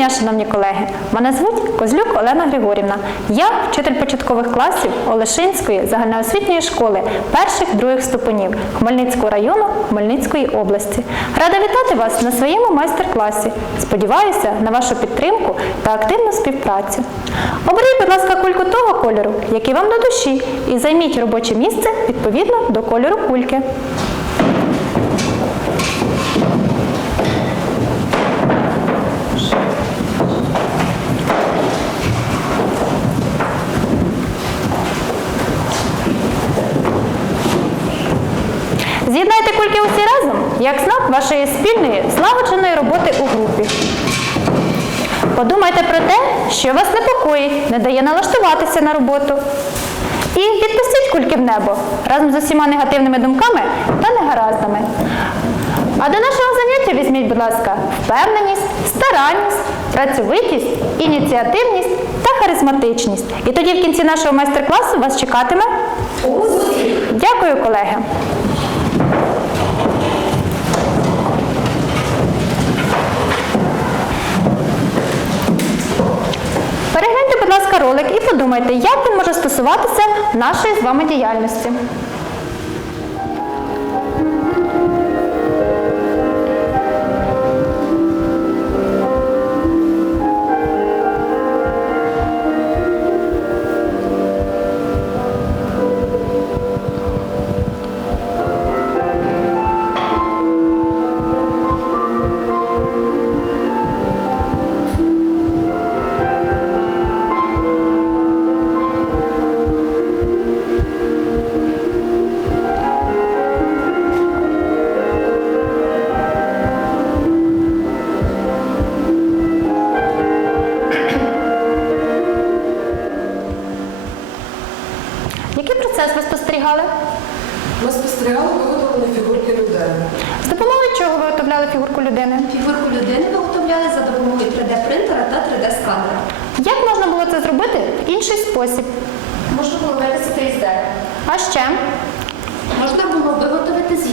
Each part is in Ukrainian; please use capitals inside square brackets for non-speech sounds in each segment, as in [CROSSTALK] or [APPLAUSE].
дня, шановні колеги! Мене звуть Козлюк Олена Григорівна. Я вчитель початкових класів Олешинської загальноосвітньої школи перших других ступенів Хмельницького району Хмельницької області. Рада вітати вас на своєму майстер-класі. Сподіваюся на вашу підтримку та активну співпрацю. Оберіть, будь ласка, кульку того кольору, який вам до душі, і займіть робоче місце відповідно до кольору кульки. З'єднайте кульки усі разом, як знак вашої спільної злагодженої роботи у групі. Подумайте про те, що вас непокоїть, не дає налаштуватися на роботу. І відпустіть кульки в небо разом з усіма негативними думками та негараздами. А до нашого заняття візьміть, будь ласка, впевненість, старанність, працьовитість, ініціативність та харизматичність. І тоді в кінці нашого майстер-класу вас чекатиме. Дякую, колеги. Будь ласка, ролик і подумайте, як він може стосуватися нашої з вами діяльності.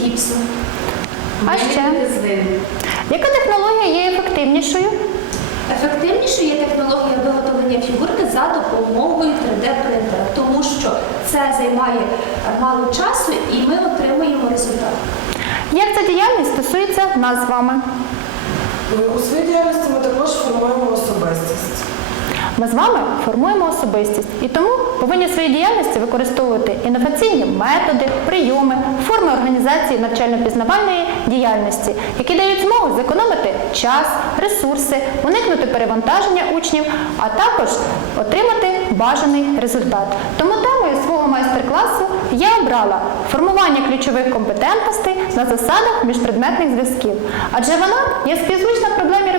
Гіпсу. А ще? Яка технологія є ефективнішою? Ефективнішою є технологія виготовлення фігурки за допомогою 3D-принтера, тому що це займає е, мало часу і ми отримуємо результат. Як ця діяльність стосується нас з вами? У своїй діяльності ми також формуємо особистість. Ми з вами формуємо особистість і тому повинні в своїй діяльності використовувати інноваційні методи, прийоми, форми організації навчально-пізнавальної діяльності, які дають змогу зекономити час, ресурси, уникнути перевантаження учнів, а також отримати бажаний результат. Тому темою свого майстер-класу я обрала формування ключових компетентностей на засадах міжпредметних зв'язків, адже вона є співзвучна проблемі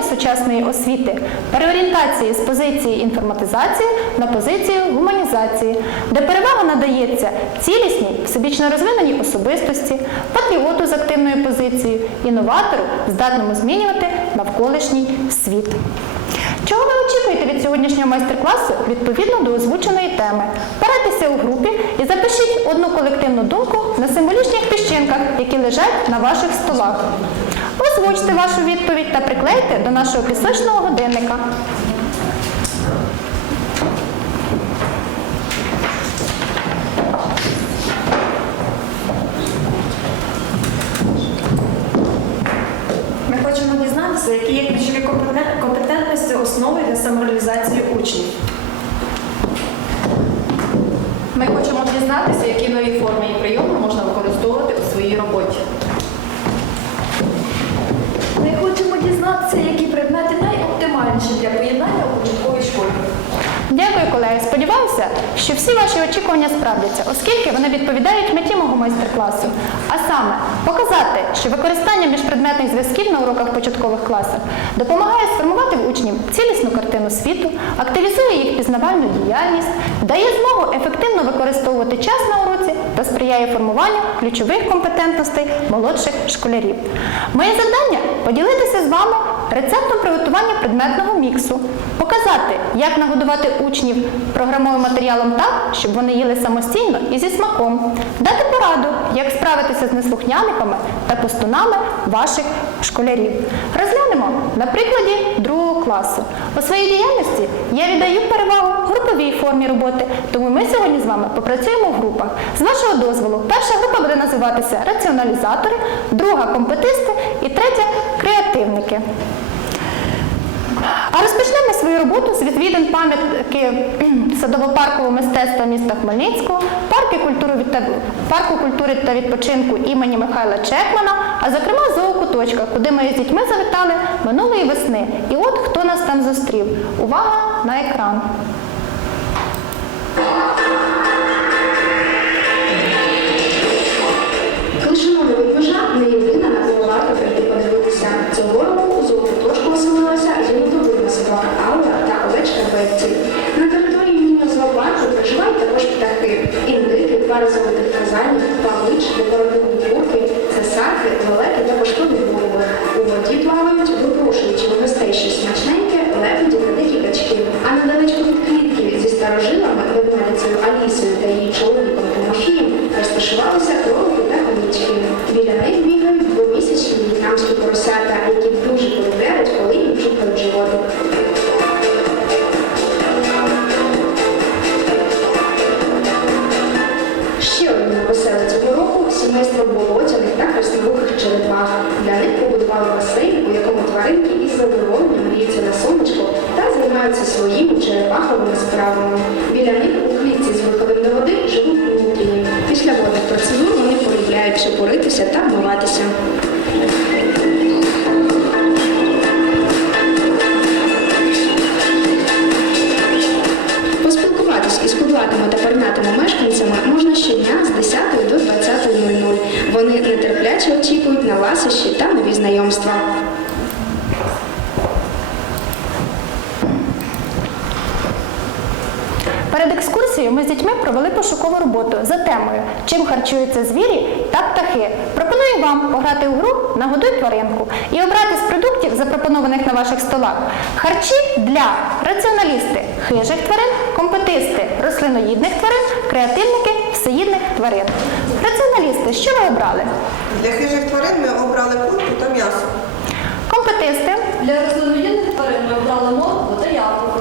реформування сучасної освіти, переорієнтації з позиції інформатизації на позицію гуманізації, де перевага надається цілісній, всебічно розвиненій особистості, патріоту з активною позицією, інноватору, здатному змінювати навколишній світ. Чого ви очікуєте від сьогоднішнього майстер-класу відповідно до озвученої теми? Порадьтеся у групі і запишіть одну колективну думку на символічних піщинках, які лежать на ваших столах. Озвучте вашу відповідь та приклейте до нашого пісочного годинника. Ми хочемо дізнатися, які є ключові компетентності основи для самореалізації учнів. Ми хочемо дізнатися, які нові форми і прийоми можна Сподіваюся, що всі ваші очікування справдяться, оскільки вони відповідають меті мого майстер-класу. А саме показати, що використання міжпредметних зв'язків на уроках початкових класах допомагає сформувати в учнів цілісну картину світу, активізує їх пізнавальну діяльність, дає змогу ефективно використовувати час на уроці та сприяє формуванню ключових компетентностей молодших школярів. Моє завдання поділитися з вами рецептом приготування предметного міксу, показати, як нагодувати учнів програмовим матеріалом так, щоб вони їли самостійно і зі смаком, дати пораду, як справитися з неслухняниками та пустунами ваших школярів. Розглянемо на прикладі другого класу. У своїй діяльності я віддаю перевагу груповій формі роботи, тому ми сьогодні з вами попрацюємо в групах. З вашого дозволу, перша група буде називатися раціоналізатори, друга компетисти і третя креативники. А розпочнемо свою роботу з відвідин пам'ятки [CLEARS THROAT] садово-паркового мистецтва міста Хмельницького, парку культури та відпочинку імені Михайла Чекмана, а зокрема зоокуточка, куди ми з дітьми завітали минулої весни. І от хто нас там зустрів. Увага на екран. Клишинові ведмежа не єдина, на варто прийти подивитися. Цього собака Алла та овечка Бетті. На території міні-зоопарку проживають також птахи, індики, пари золотих казанів, павич, декоративні курки, цесарки, лелеки та поштові голуби. У воді плавають, випрошуючи у гостей щось смачненьке, лебеді та дикі качки. А недалечко від клітки зі старожилами, ведмедицею Алісою та її чоловіком Тимофієм розташувалися кролики та комічки. Біля них бігають двомісячні в'єтнамські поросята, займаються своїми черепаховими справами. Біля них у клітці з виходом до води живуть внутрішні. Після водних процедур вони полюбляють чепуритися та вмиватися. Поспілкуватись із кудлатими та пернатими мешканцями можна щодня з 10 до 20.00. Вони нетерпляче очікують на ласощі та нові знайомства. Перед екскурсією ми з дітьми провели пошукову роботу за темою Чим харчуються звірі та птахи. Пропоную вам пограти у гру Нагодуй тваринку і обрати з продуктів, запропонованих на ваших столах, харчі для раціоналісти хижих тварин, компетисти рослиноїдних тварин, креативники всеїдних тварин. Раціоналісти, що ви обрали? Для хижих тварин ми обрали курку та м'ясо. Компетисти Для рослиноїдних тварин ми обрали моркву та яблуко.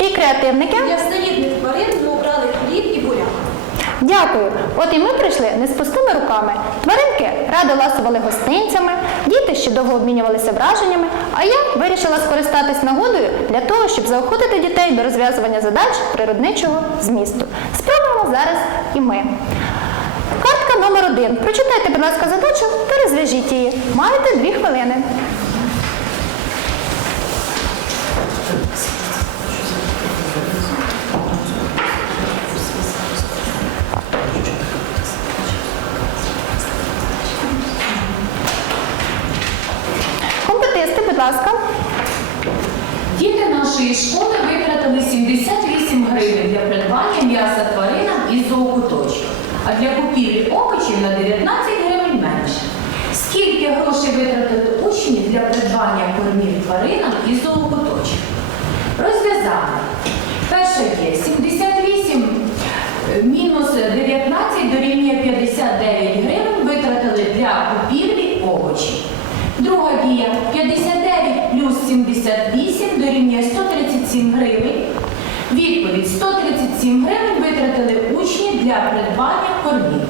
і креативники. Для всеїдних тварин ми обрали хліб і буряк. Дякую. От і ми прийшли не з пустими руками. Тваринки радо ласували гостинцями, діти ще довго обмінювалися враженнями, а я вирішила скористатись нагодою для того, щоб заохотити дітей до розв'язування задач природничого змісту. Спробуємо зараз і ми. Картка номер один. Прочитайте, будь ласка, задачу та розв'яжіть її. Маєте дві хвилини. Нашої школи витратили 78 гривень для придбання м'яса тваринам із зоокуточка, а для купівлі овочів на 19 гривень менше. Скільки грошей витратили учні для придбання кормів тваринам із зоокуточка? Розв'язання. Перше є 78 е, мінус 19 дорівнює 59 гривень витратили для купівлі овочів. Друга дія 59 плюс 78 дорівнює 137 гривень. Відповідь 137 гривень витратили учні для придбання кормів.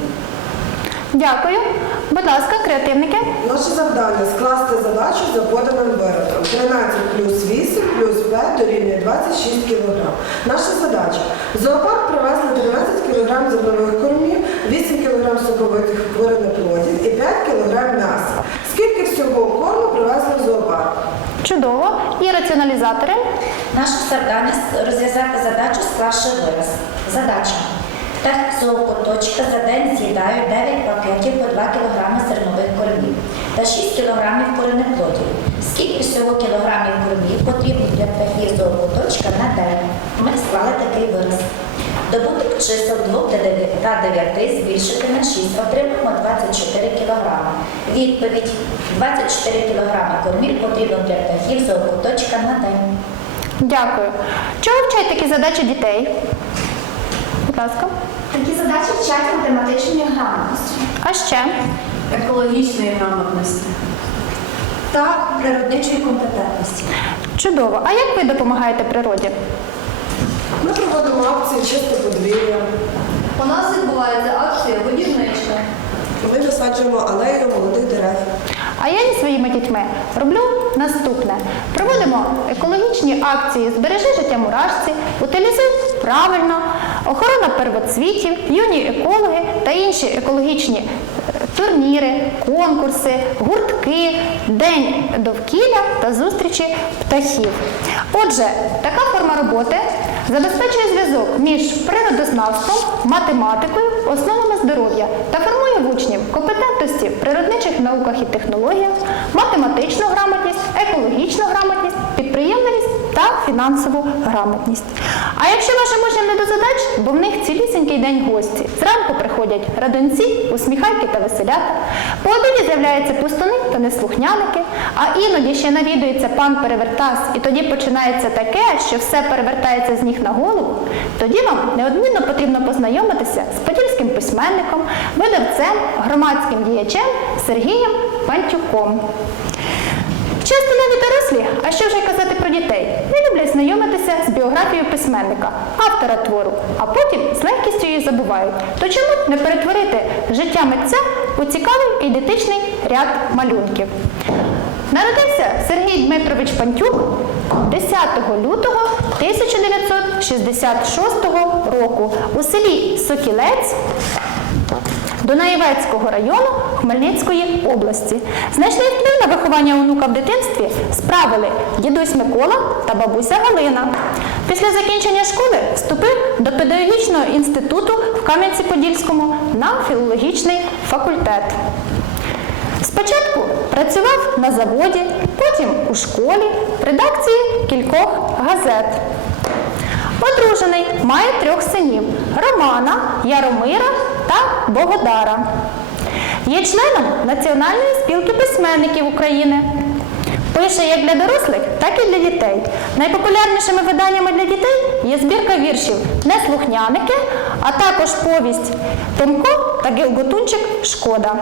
Дякую. Будь ласка, креативники. Наше завдання скласти задачу за поданим виразом. 13 плюс 8 плюс 5 дорівнює 26 кг. Наша задача. В зоопарк привезли 13 кг зернових кормів, 8 кг соковитих твариноплодів і 5 кг м'яса. Скільки всього корму привезли в зоопарк? Чудово. І раціоналізатори. Наше завдання розв'язати задачу склавши вираз. Задача. Птах зоокоточка за день з'їдають 9 пакетів по 2 кг зернових кормів та 6 кг коренеплодів. Скільки всього кілограмів кормів потрібно для птахів зоокоточка на день? Ми склали такий вираз. Добуток чисел 2 та 9 збільшити на 6. Отримаємо 24 кг. Відповідь. 24 кг кормів потрібно для птахів зоокуточка на день. Дякую. Чого вчать такі задачі дітей? Будь ласка. Такі задачі вчать математичної грамотності. А ще? Екологічної грамотності. та природничої компетентності. Чудово. А як ви допомагаєте природі? Ми проводимо акції чисто подвір'я. У нас відбувається акція будівничка. Ми висаджуємо алею молодих дерев. А я зі своїми дітьми роблю наступне: проводимо екологічні акції Збережи життя мурашці, утилізуй правильно, охорона первоцвітів, юні екологи та інші екологічні е, турніри, конкурси, гуртки, день довкілля та зустрічі птахів. Отже, така форма роботи забезпечує зв'язок між природознавством, математикою, основами здоров'я та формує в учнів компетентності в природничих науках і технологіях, математичну грамотність, екологічну грамотність, підприємливість та фінансову грамотність. А якщо вашим учням не до задач, бо в них цілісінький день гості. Зранку приходять радонці, усміхайки та веселята, по обіді з'являються пустуни та неслухняники, а іноді ще навідується пан Перевертас, і тоді починається таке, що все перевертається з ніг на голову, тоді вам неодмінно потрібно познайомитися з подільським письменником, видавцем, громадським діячем Сергієм Пантюком. Часто дорослі, а що вже казати про дітей, не люблять знайомитися з біографією письменника, автора твору, а потім з легкістю її забувають. То чому не перетворити життя митця у цікавий і дитичний ряд малюнків? Народився Сергій Дмитрович Пантюк 10 лютого 1966 року у селі Сокілець Дунаєвецького району Хмельницької області. Значний вплив на виховання онука в дитинстві справили дідусь Микола та бабуся Галина. Після закінчення школи вступив до педагогічного інституту в Кам'янці-Подільському на філологічний факультет. Спочатку працював на заводі, потім у школі, в редакції кількох газет. Одружений, має трьох синів Романа, Яромира та Богодара. Є членом Національної спілки письменників України. Пише як для дорослих, так і для дітей. Найпопулярнішими виданнями для дітей є збірка віршів Неслухняники, а також повість Тимко та Гілготунчик Шкода.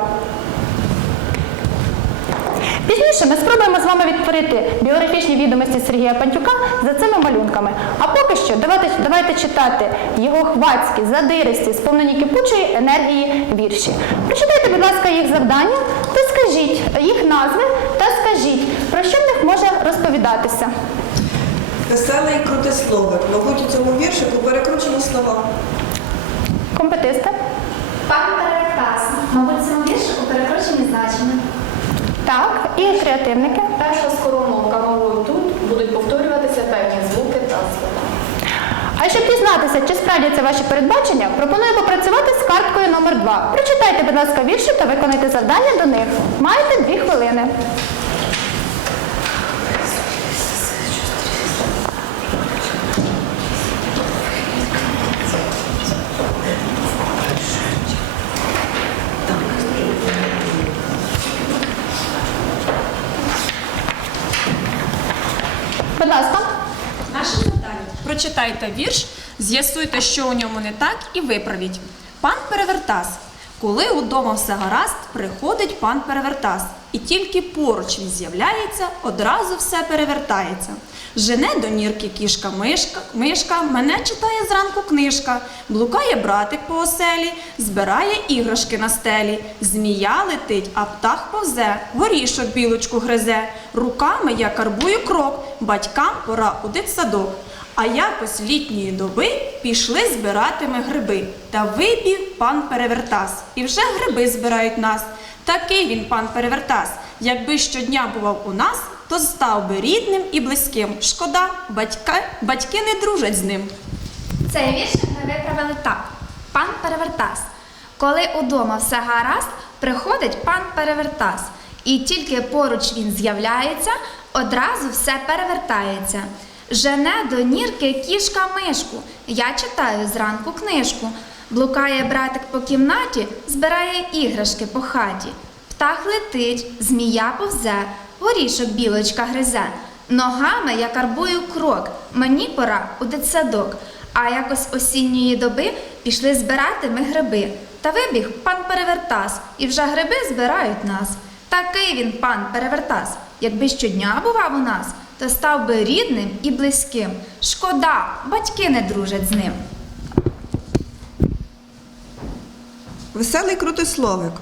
Пізніше ми спробуємо з вами відтворити біографічні відомості Сергія Пантюка за цими малюнками. А поки що давайте, давайте читати його хвацькі, задиристі, сповнені кипучої енергії вірші. Прочитайте, будь ласка, їх завдання та скажіть їх назви та скажіть, про що в них може розповідатися. Веселе і круте слово. Мабуть, у цьому віршику перекручені слова. Компетисти? Пан Перевертас. Мабуть, в цьому віршику перекручені значення. Так, і креативники. Перша скоромовка мовою тут будуть повторюватися певні звуки та слова. А щоб дізнатися, чи справдяться ваші передбачення, пропоную попрацювати з карткою номер 2 Прочитайте, будь ласка, вірші та виконайте завдання до них. Маєте дві хвилини. Прочитайте вірш, з'ясуйте, що у ньому не так, і виправіть. Пан Перевертас. Коли удома все гаразд, приходить пан Перевертас, і тільки поруч він з'являється, одразу все перевертається. Жене до нірки кішка мишка, мишка, мене читає зранку книжка, блукає братик по оселі, збирає іграшки на стелі. Змія летить, а птах повзе, горішок білочку гризе. Руками я карбую крок, батькам пора у дитсадок. А якось літньої доби пішли збирати ми гриби. Та вибіг пан Перевертас. І вже гриби збирають нас. Такий він, пан Перевертас. Якби щодня бував у нас, то став би рідним і близьким. Шкода, батька, батьки не дружать з ним. Цей вірш ми виправили так. Пан Перевертас. Коли удома все гаразд, приходить пан Перевертас. І тільки поруч він з'являється, одразу все перевертається. Жене до нірки кішка мишку. Я читаю зранку книжку. Блукає братик по кімнаті, збирає іграшки по хаті. Птах летить, змія повзе, горішок білочка гризе. Ногами я карбую крок, мені пора у дитсадок. А якось осінньої доби пішли збирати ми гриби. Та вибіг пан Перевертас, і вже гриби збирають нас. Такий він, пан Перевертас, якби щодня бував у нас, то став би рідним і близьким. Шкода, батьки не дружать з ним. Веселий крутословик.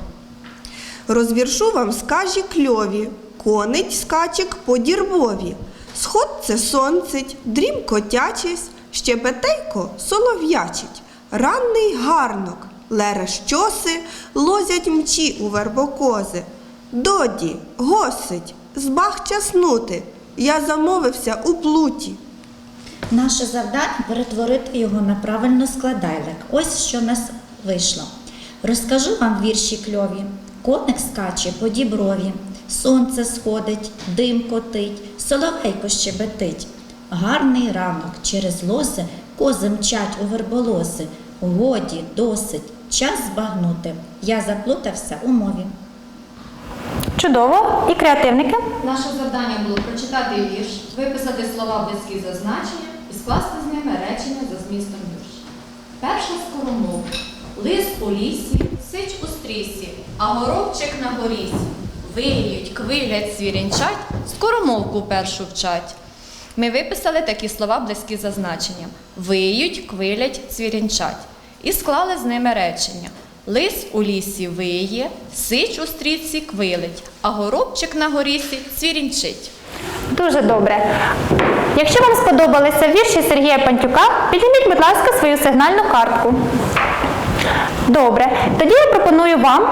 Розвіршу вам скажі кльові, конить скачик по дірбові. Сходце сонцить, дрім котячись, щебетейко солов'ячить. Ранний гарнок, лере щоси, лозять мчі у вербокози. Доді, госить, збах часнути, я замовився у плуті. Наше завдання перетворити його на правильно складайлик. Ось що в нас вийшло. Розкажу вам вірші кльові. Коник скаче по діброві, сонце сходить, дим котить, соловейко щебетить. Гарний ранок через лоси кози мчать у верболоси. Годі, досить, час збагнути. Я заплутався у мові. Чудово. І креативники? Наше завдання було прочитати вірш, виписати слова близькі за значенням і скласти з ними речення за змістом вірша. Перша скоромовка. Лис у лісі, сич у стрісі, а горобчик на горісі. Виють, квилять, свірінчать, скоромовку першу вчать. Ми виписали такі слова близькі за значенням. Виють, квилять, цвірінчать. І склали з ними речення. Лис у лісі виє, сич у стрічці квилить, а горобчик на горісі цвірінчить. Дуже добре. Якщо вам сподобалися вірші Сергія Пантюка, підніміть, будь ласка, свою сигнальну картку. Добре. Тоді я пропоную вам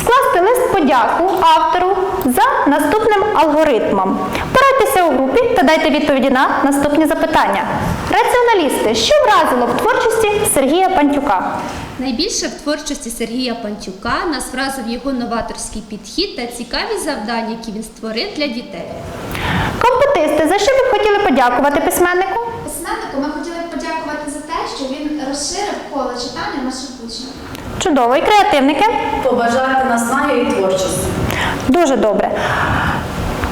скласти лист подяку автору за наступним алгоритмом. Порадьтеся у групі та дайте відповіді на наступні запитання. Раціоналісти, що вразило в творчості Сергія Пантюка? Найбільше в творчості Сергія Пантюка нас вразив його новаторський підхід та цікаві завдання, які він створив для дітей. Компетисти, за що ви хотіли подякувати письменнику? Письменнику ми хотіли б подякувати за те, що він розширив коло читання наших учнів. Чудово. І креативники? Побажати наснаги і творчості. Дуже добре.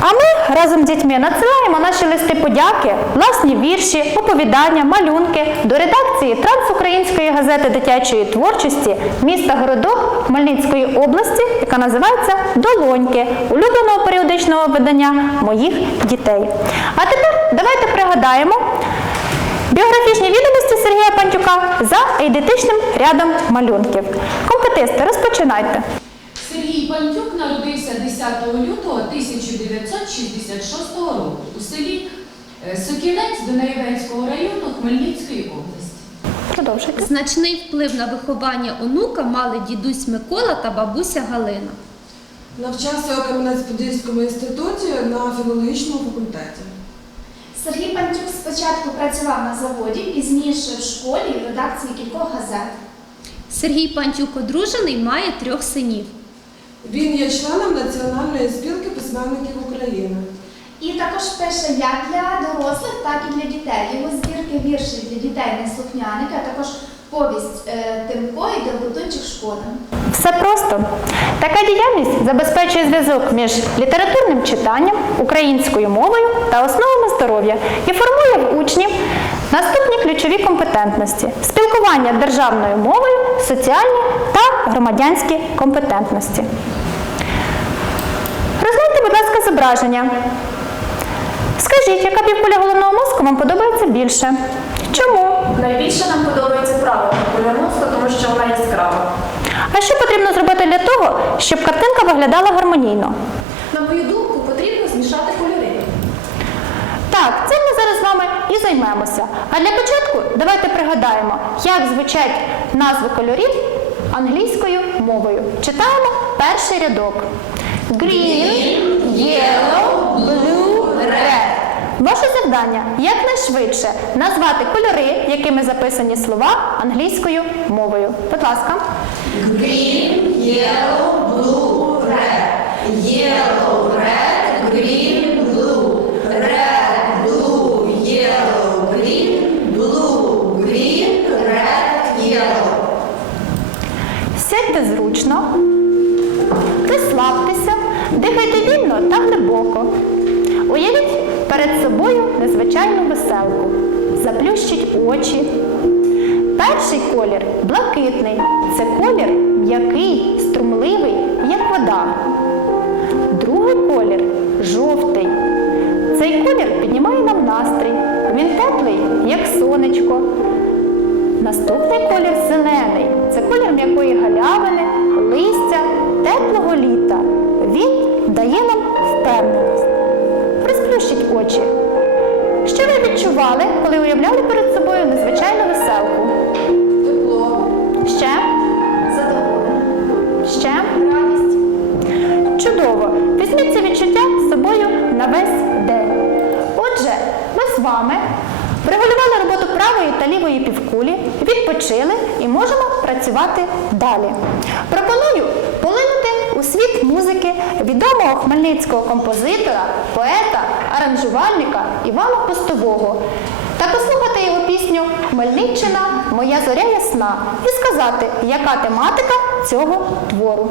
А ми разом з дітьми надсилаємо наші листи подяки, власні вірші, оповідання, малюнки до редакції Трансукраїнської газети дитячої творчості міста Городок Хмельницької області, яка називається Долоньки, улюбленого періодичного видання моїх дітей. А тепер давайте пригадаємо біографічні відомості Сергія Пантюка за ейдетичним рядом малюнків. Компетисти, розпочинайте. Пантюк народився 10 лютого 1966 року у селі е, Сокінець Дунаєвецького району Хмельницької області. Продовжуйте. Значний вплив на виховання онука мали дідусь Микола та бабуся Галина. Навчався у Кам'янець-Подільському інституті на філологічному факультеті. Сергій Пантюк спочатку працював на заводі, пізніше в школі і в редакції кількох газет. Сергій Пантюк одружений, має трьох синів. Він є членом Національної спілки письменників України. І також пише як для дорослих, так і для дітей. Його збірки віршів для дітей неслухняники, а також повість е, Тимко і Делбутунчик Шкода. Все просто. Така діяльність забезпечує зв'язок між літературним читанням, українською мовою та основами здоров'я і формує в учнів наступні ключові компетентності: спілкування державною мовою, соціальні та громадянські компетентності. Розгляньте, будь ласка, зображення. Скажіть, яка півкуля головного мозку вам подобається більше? Чому? Найбільше нам подобається права полярнуска, тому що вона яскрава. А що потрібно зробити для того, щоб картинка виглядала гармонійно? На мою думку, потрібно змішати кольори. Так, цим ми зараз з вами і займемося. А для початку давайте пригадаємо, як звучать назви кольорів англійською мовою. Читаємо перший рядок. Green, yellow, blue, red. Ваше завдання якнайшвидше назвати кольори, якими записані слова англійською мовою. Будь ласка. Yellow, blue. Red, yellow, Зручно, розслабтеся, дихайте вільно та глибоко. Уявіть перед собою незвичайну веселку. Заплющіть очі. Перший колір блакитний. Це колір м'який, струмливий, як вода. Другий колір жовтий. Цей колір піднімає нам настрій. Він теплий, як сонечко. Наступний колір зелений. Це колір м'якої галявини, листя, теплого літа. Він дає нам впевненість. Розплющіть очі. Що ви відчували, коли уявляли перед собою незвичайну веселку? Тепло. Ще? Задоволення. Ще? Радість. Чудово! Візьміть це відчуття з собою на весь день. Отже, ми з вами врегулювали роботу правої та лівої півкулі, відпочили і можемо працювати далі. Пропоную полинути у світ музики відомого хмельницького композитора, поета, аранжувальника Івана Постового та послухати його пісню Хмельниччина, моя зоря ясна і сказати, яка тематика цього твору.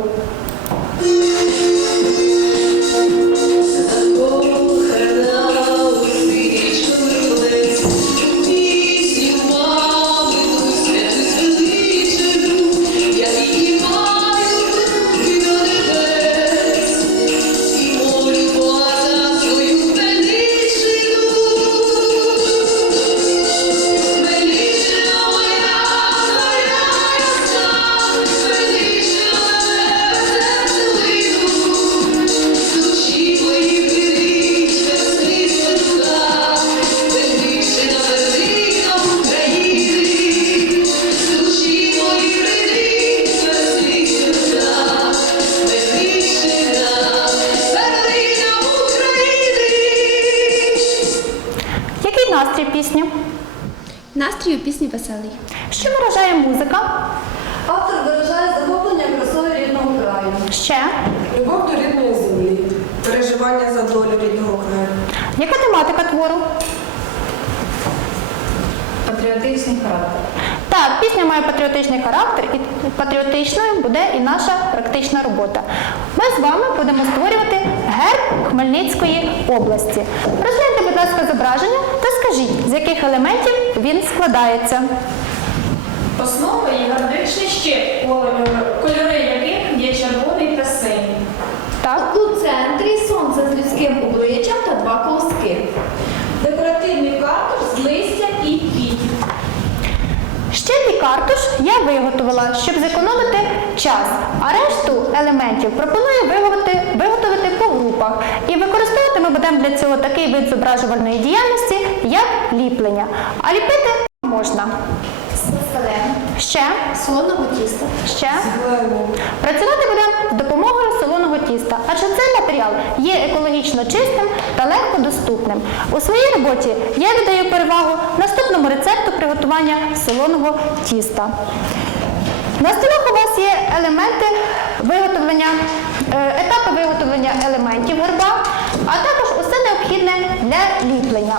Настрій у пісні веселий. Що виражає музика? Автор виражає захоплення красою рідного краю. Ще? Любов до рідної землі. Переживання за долю рідного краю. Яка тематика твору? Патріотичний характер. Так, пісня має патріотичний характер, і патріотичною буде і наша практична робота. Ми з вами будемо створювати герб Хмельницької області. Розгляньте, будь ласка, зображення та скажіть, з яких елементів він складається. Основа є гардичний щит, кольори яких є червоний та синій. Так? У центрі сонце з людським обличчям та два колоски. Декоративний картуш з листя і квітів. Щедрий картуш я виготовила, щоб зекономити час, а решту елементів пропоную виготовити по групах. І використовувати ми будемо для цього такий вид зображувальної діяльності, як ліплення. А ліпити можна. Ще, Солоного тіста. ще. Працювати будемо з допомогою солоного тіста, адже цей матеріал є екологічно чистим та легко доступним. У своїй роботі я віддаю перевагу наступному рецепту приготування солоного тіста. На столах у вас є елементи виготовлення, етапи виготовлення елементів герба, а також усе необхідне для ліплення.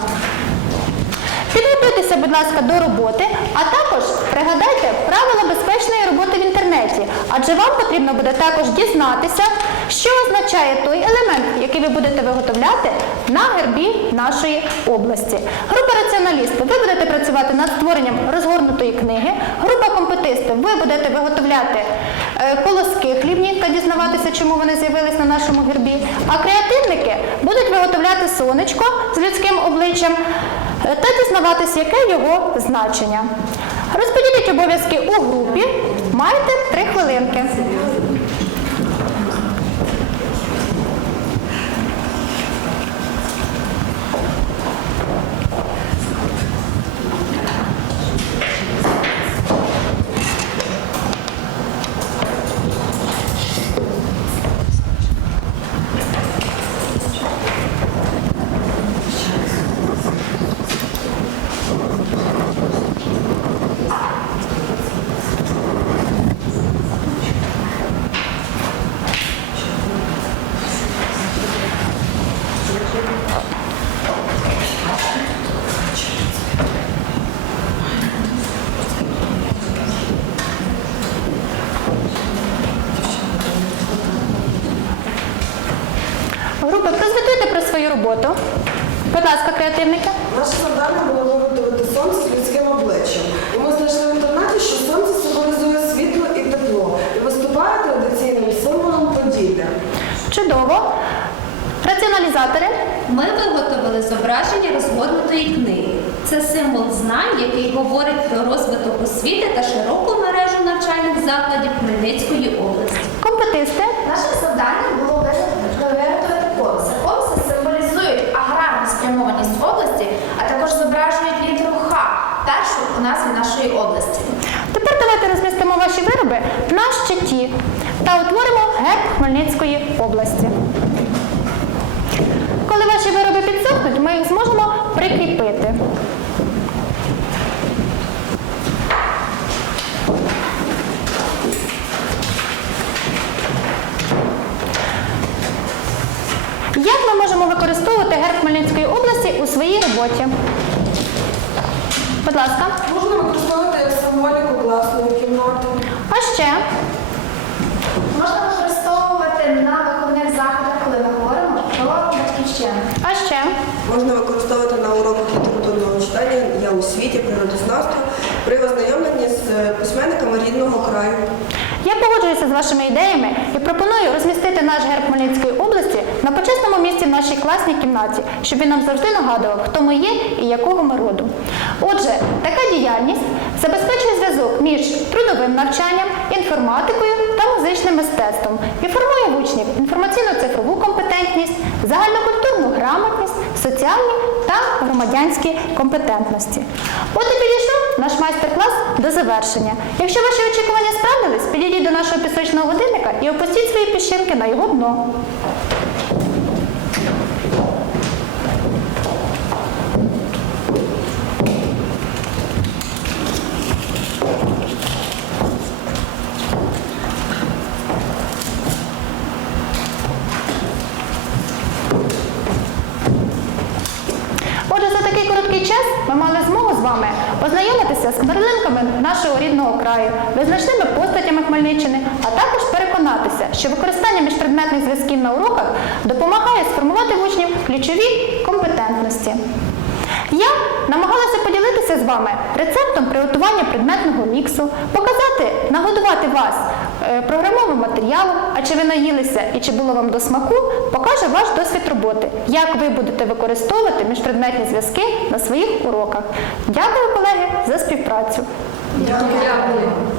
Підготуйтеся, будь ласка, до роботи, а також пригадайте правила безпечної роботи в інтернеті, адже вам потрібно буде також дізнатися, що означає той елемент, який ви будете виготовляти на гербі нашої області. Група раціоналістів, ви будете працювати над створенням розгорнутої книги. Група компетистів, ви будете виготовляти е, колоски хлібні та дізнаватися, чому вони з'явились на нашому гербі. А креативники будуть виготовляти сонечко з людським обличчям е, та дізнаватися, яке його значення. Розподіліть обов'язки у групі, маєте три хвилинки. Креативники. Наше завдання було виготовити сонце з людським обличчям. І ми знайшли в інтернеті, що сонце символізує світло і тепло і виступає традиційним символом Поділля. Чудово. Раціоналізатори. Ми виготовили зображення розгорнутої книги. Це символ знань, який говорить про розвиток освіти та широку мережу навчальних закладів Хмельницької області. Компетисти. Наше завдання назві нашої області. Тепер давайте розмістимо ваші вироби на щиті та утворимо герб Хмельницької області. Коли ваші вироби підсохнуть, ми їх зможемо прикріпити. Як ми можемо використовувати герб Хмельницької області у своїй роботі? Будь ласка. Можна використовувати як символіку класної кімнати. А ще Можна використовувати на виховних заходах, коли ми говоримо про батьківщину. А ще Можна використовувати на уроках літературного читання я у світі, природознавства при ознайомленні з е, письменниками рідного краю. я погоджуюся з вашими ідеями і пропоную розмістити наш герб Хмельницької області на почесному місці в нашій класній кімнаті, щоб він нам завжди нагадував, хто ми є і якого ми роду. Отже, така діяльність забезпечує зв'язок між трудовим навчанням, інформатикою та музичним мистецтвом і формує учнів інформаційно-цифрову компетентність, загальнокультурну грамотність, соціальні та громадянські компетентності. От і підійшов наш майстер-клас до завершення. Якщо ваші очікування справдились, підійдіть до нашого пісочного годинника і опустіть свої піщинки на його дно. Отже, за такий короткий час ми мали змогу з вами ознайомитися з перлинками нашого рідного краю, визначними постатями Хмельниччини, а також переконатися, що використання міжпредметних зв'язків на уроках допомагає сформувати в учнів ключові компетентності. Я намагалася поділитися з вами рецептом приготування предметного міксу, показати, нагодувати вас е, програмовим матеріалом, а чи ви наїлися і чи було вам до смаку, покаже ваш досвід роботи, як ви будете використовувати міжпредметні зв'язки на своїх уроках. Дякую, колеги, за співпрацю. Дякую.